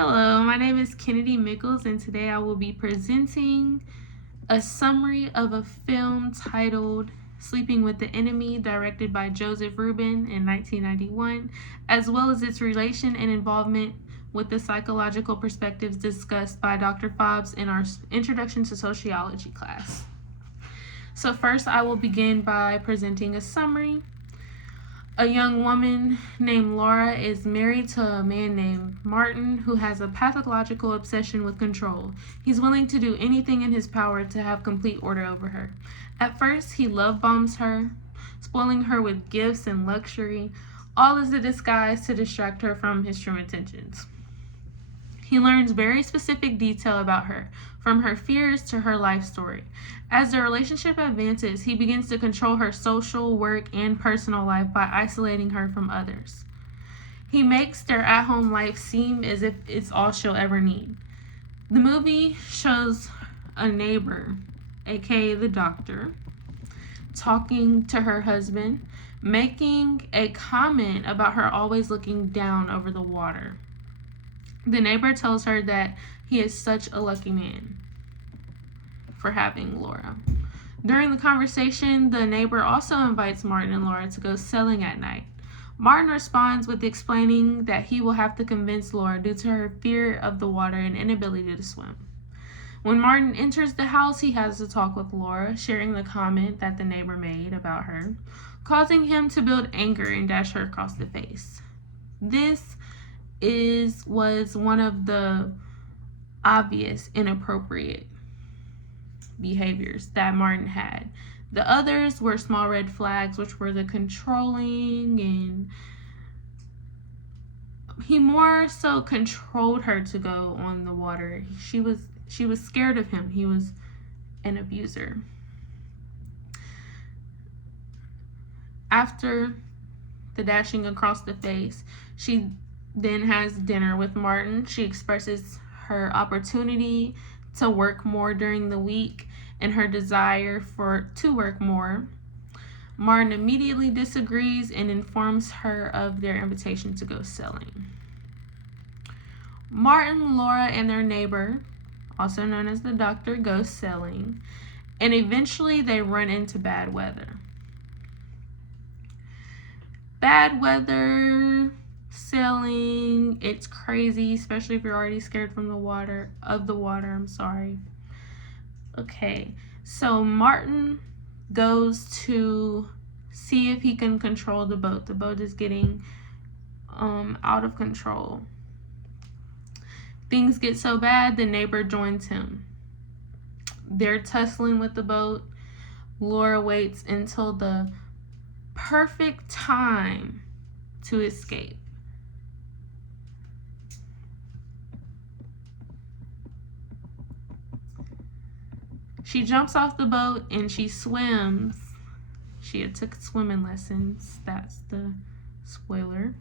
Hello, my name is Kennedy Mickles, and today I will be presenting a summary of a film titled Sleeping with the Enemy, directed by Joseph Ruben in 1991, as well as its relation and involvement with the psychological perspectives discussed by Dr. Fobbs in our Introduction to Sociology class. So first, I will begin by presenting a summary. A young woman named Laura is married to a man named Martin who has a pathological obsession with control. He's willing to do anything in his power to have complete order over her. At first, he love bombs her, spoiling her with gifts and luxury, all as a disguise to distract her from his true intentions. He learns very specific detail about her, from her fears to her life story. As the relationship advances, he begins to control her social, work, and personal life by isolating her from others. He makes their at-home life seem as if it's all she'll ever need. The movie shows a neighbor, aka the doctor, talking to her husband, making a comment about her always looking down over the water. The neighbor tells her that he is such a lucky man for having Laura. During the conversation, the neighbor also invites Martin and Laura to go sailing at night. Martin responds with explaining that he will have to convince Laura due to her fear of the water and inability to swim. When Martin enters the house, he has a talk with Laura, sharing the comment that the neighbor made about her, causing him to build anger and dash her across the face. This was one of the obvious inappropriate behaviors that Martin had. The others were small red flags, which were the controlling, and he more so controlled her to go on the water. She was scared of him. He was an abuser. After the dashing across the face, she then has dinner with Martin. She expresses her opportunity to work more during the week and her desire to work more. Martin immediately disagrees and informs her of their invitation to go sailing. Martin, Laura, and their neighbor, also known as the doctor, go sailing, and eventually they run into bad weather. Bad weather, sailing, it's crazy, especially if you're already scared from the water. Okay, so Martin goes to see if he can control the boat. The boat is getting out of control. Things get so bad, the neighbor joins him. They're tussling with the boat. Laura waits until the perfect time to escape. She jumps off the boat and she swims. She had took swimming lessons. That's the spoiler.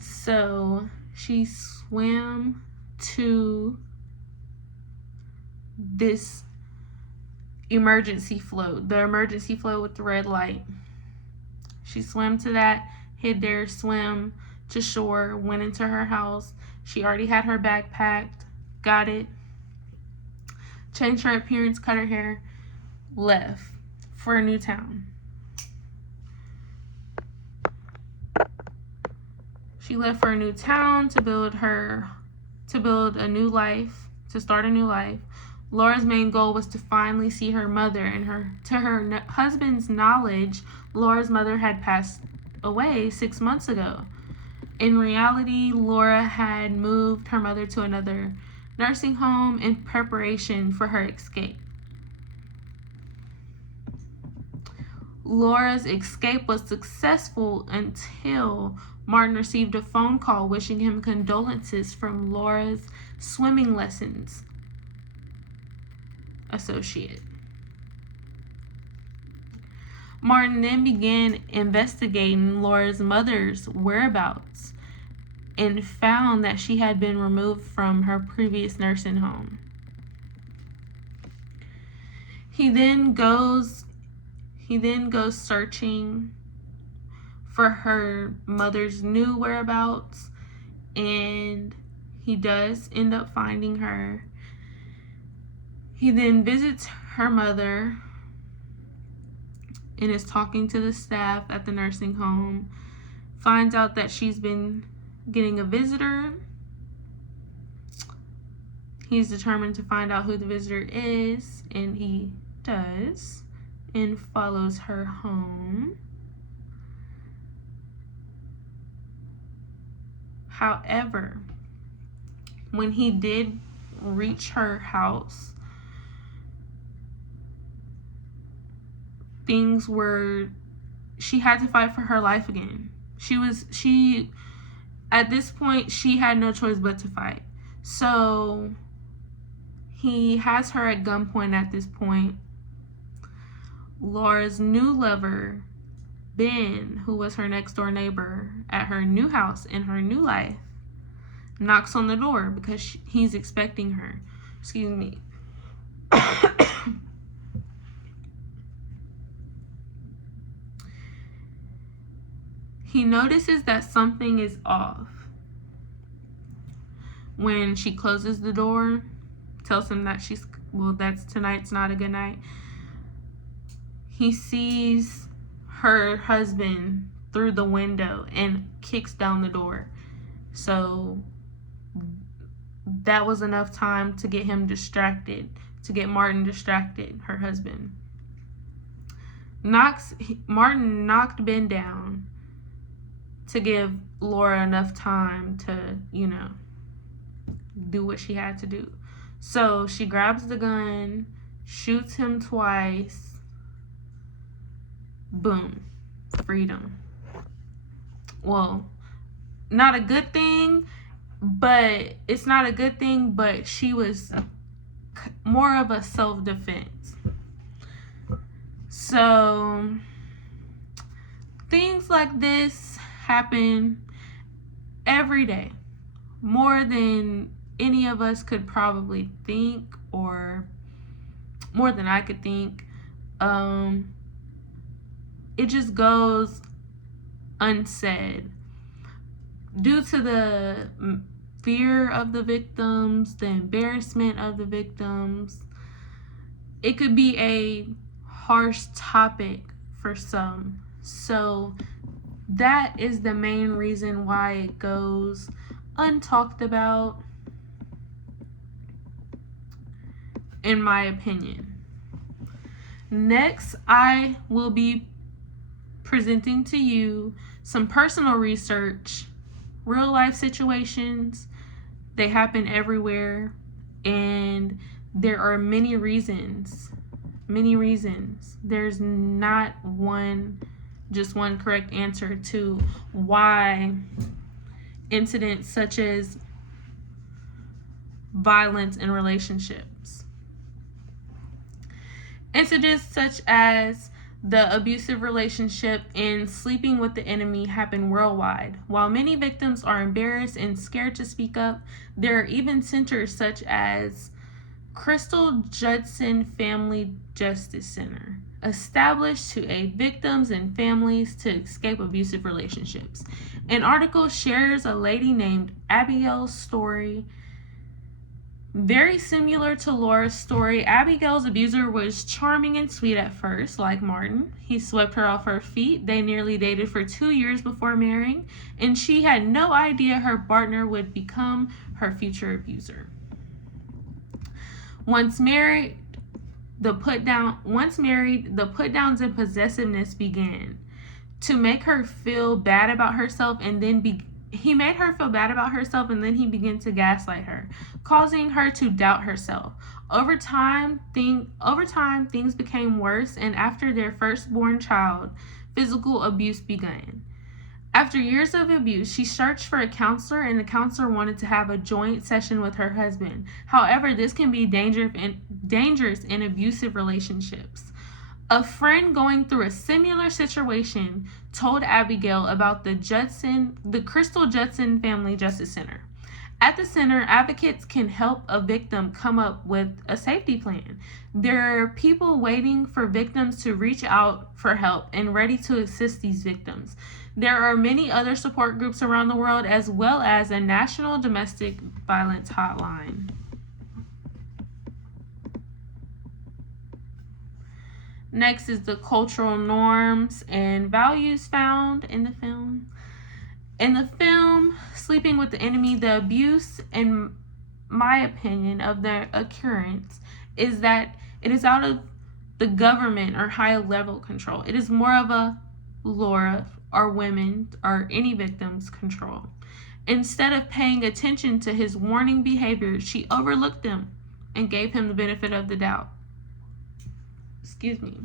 So she swam to this emergency float, the emergency float with the red light. She swam to that, hid there, swam to shore, went into her house. She already had her bag packed, got it, changed her appearance, cut her hair, left for a new town. She left for a new town to build a new life, to start a new life. Laura's main goal was to finally see her mother, and to her husband's knowledge, Laura's mother had passed away 6 months ago. In reality, Laura had moved her mother to another nursing home in preparation for her escape. Laura's escape was successful until Martin received a phone call wishing him condolences from Laura's swimming lessons associate. Martin then began investigating Laura's mother's whereabouts and found that she had been removed from her previous nursing home. He then goes searching for her mother's new whereabouts, and He does end up finding her. He then visits her mother and is talking to the staff at the nursing home. Finds out that she's been getting a visitor. He's determined to find out who the visitor is, and he does, and follows her home. However, when he did reach her house, she had to fight for her life again. At this point, she had no choice but to fight. So he has her at gunpoint at this point. Laura's new lover, Ben, who was her next door neighbor at her new house in her new life, knocks on the door because he's expecting her. Excuse me. He notices that something is off when she closes the door, tells him that that's tonight's not a good night. He sees her husband through the window and kicks down the door. So that was enough time to get him distracted, to get Martin distracted, her husband. Martin knocked Ben down to give Laura enough time to, do what she had to do. So she grabs the gun, shoots him twice. Boom. Freedom. Well, not a good thing, but it's not a good thing, but she was more of a self-defense. So things like this happen every day, more than any of us could probably think, or more than I could think. It just goes unsaid due to the fear of the victims, the embarrassment of the victims. It could be a harsh topic for some. So that is the main reason why it goes untalked about, in my opinion. Next, I will be presenting to you some personal research, real life situations. They happen everywhere, and there are many reasons. There's not just one correct answer to why incidents such as violence in relationships, incidents such as the abusive relationship and sleeping with the enemy happen worldwide. While many victims are embarrassed and scared to speak up, there are even centers such as Crystal Judson Family Justice Center, established to aid victims and families to escape abusive relationships. An article shares a lady named Abigail's story. Very similar to Laura's story, Abigail's abuser was charming and sweet at first, like Martin. He swept her off her feet. They nearly dated for 2 years before marrying, and she had no idea her partner would become her future abuser. Once married, the put-downs and possessiveness began to make her feel bad about herself, and then he made her feel bad about herself, and then he began to gaslight her, causing her to doubt herself. Over time, things became worse, and after their firstborn child, physical abuse began. After years of abuse, she searched for a counselor, and the counselor wanted to have a joint session with her husband. However, this can be dangerous in abusive relationships. A friend going through a similar situation told Abigail about the Crystal Judson Family Justice Center. At the center, advocates can help a victim come up with a safety plan. There are people waiting for victims to reach out for help and ready to assist these victims. There are many other support groups around the world, as well as a national domestic violence hotline. Next is the cultural norms and values found in the film. In the film, Sleeping with the Enemy, the abuse, in my opinion, of the occurrence is that it is out of the government or higher level control. It is more of a Laura or women or any victim's control. Instead of paying attention to his warning behavior, she overlooked them and gave him the benefit of the doubt. Excuse me.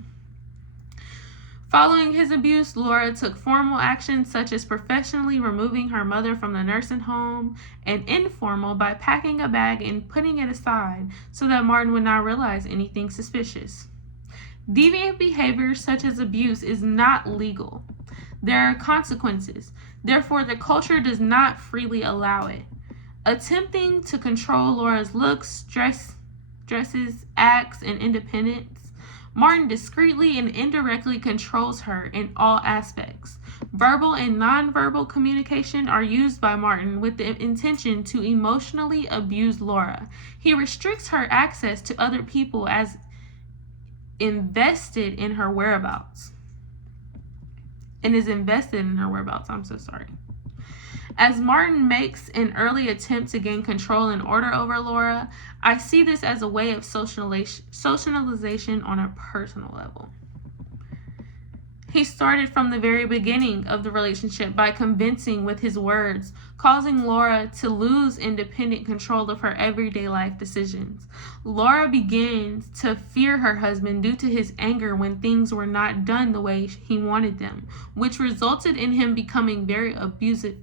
Following his abuse, Laura took formal action such as professionally removing her mother from the nursing home, and informal by packing a bag and putting it aside so that Martin would not realize anything suspicious. Deviant behavior such as abuse is not legal. There are consequences. Therefore, the culture does not freely allow it. Attempting to control Laura's looks, dresses, acts, and independence, Martin discreetly and indirectly controls her in all aspects. Verbal and nonverbal communication are used by Martin with the intention to emotionally abuse Laura. He restricts her access to other people as invested in her whereabouts. As Martin makes an early attempt to gain control and order over Laura, I see this as a way of socialization on a personal level. He started from the very beginning of the relationship by convincing with his words, causing Laura to lose independent control of her everyday life decisions. Laura begins to fear her husband due to his anger when things were not done the way he wanted them, which resulted in him becoming very abusive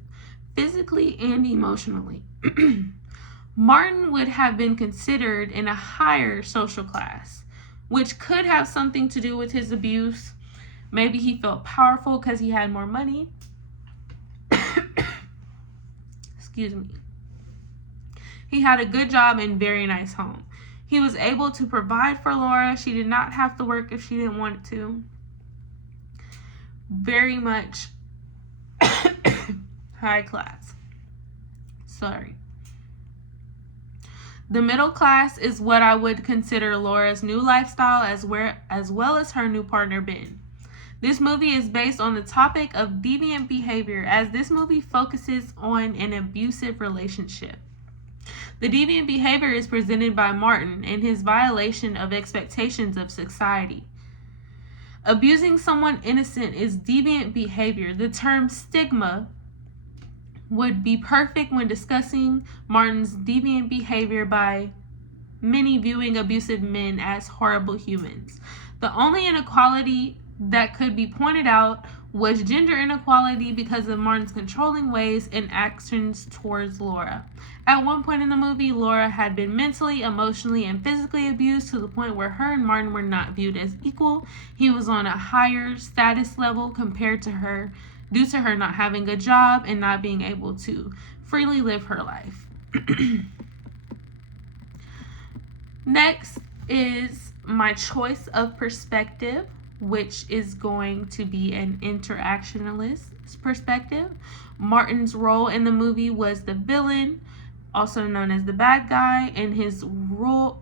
physically and emotionally. Martin would have been considered in a higher social class, which could have something to do with his abuse. Maybe he felt powerful because he had more money. Excuse me. He had a good job and very nice home. He was able to provide for Laura. She did not have to work if she didn't want to. Very much high class. Sorry. The middle class is what I would consider Laura's new lifestyle as well as her new partner, Ben. This movie is based on the topic of deviant behavior, as this movie focuses on an abusive relationship. The deviant behavior is presented by Martin and his violation of expectations of society. Abusing someone innocent is deviant behavior. The term stigma would be perfect when discussing Martin's deviant behavior by many viewing abusive men as horrible humans. The only inequality that could be pointed out was gender inequality because of Martin's controlling ways and actions towards Laura. At one point in the movie, Laura had been mentally, emotionally, and physically abused to the point where her and Martin were not viewed as equal. He was on a higher status level compared to her due to her not having a job and not being able to freely live her life. Next is my choice of perspective, which is going to be an interactionalist perspective. Martin's role in the movie was the villain, also known as the bad guy, and his role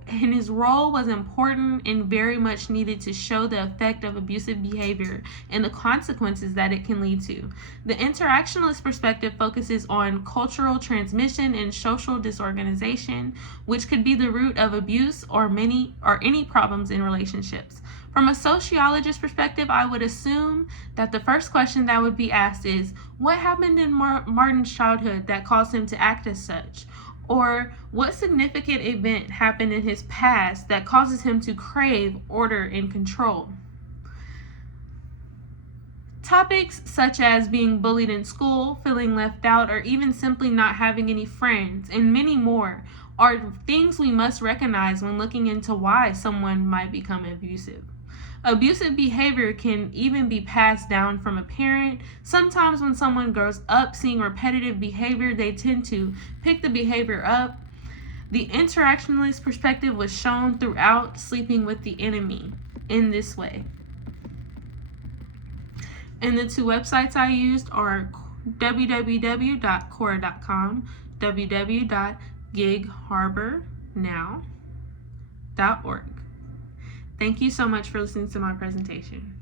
was important and very much needed to show the effect of abusive behavior and the consequences that it can lead to. The interactionalist perspective focuses on cultural transmission and social disorganization, which could be the root of abuse or any problems in relationships. From a sociologist perspective, I would assume that the first question that would be asked is, what happened in Martin's childhood that caused him to act as such? Or what significant event happened in his past that causes him to crave order and control? Topics such as being bullied in school, feeling left out, or even simply not having any friends, and many more, are things we must recognize when looking into why someone might become abusive. Abusive behavior can even be passed down from a parent. Sometimes when someone grows up seeing repetitive behavior, they tend to pick the behavior up. The interactionalist perspective was shown throughout Sleeping with the Enemy in this way. And the two websites I used are www.quora.com, www.gigharbornow.org. Thank you so much for listening to my presentation.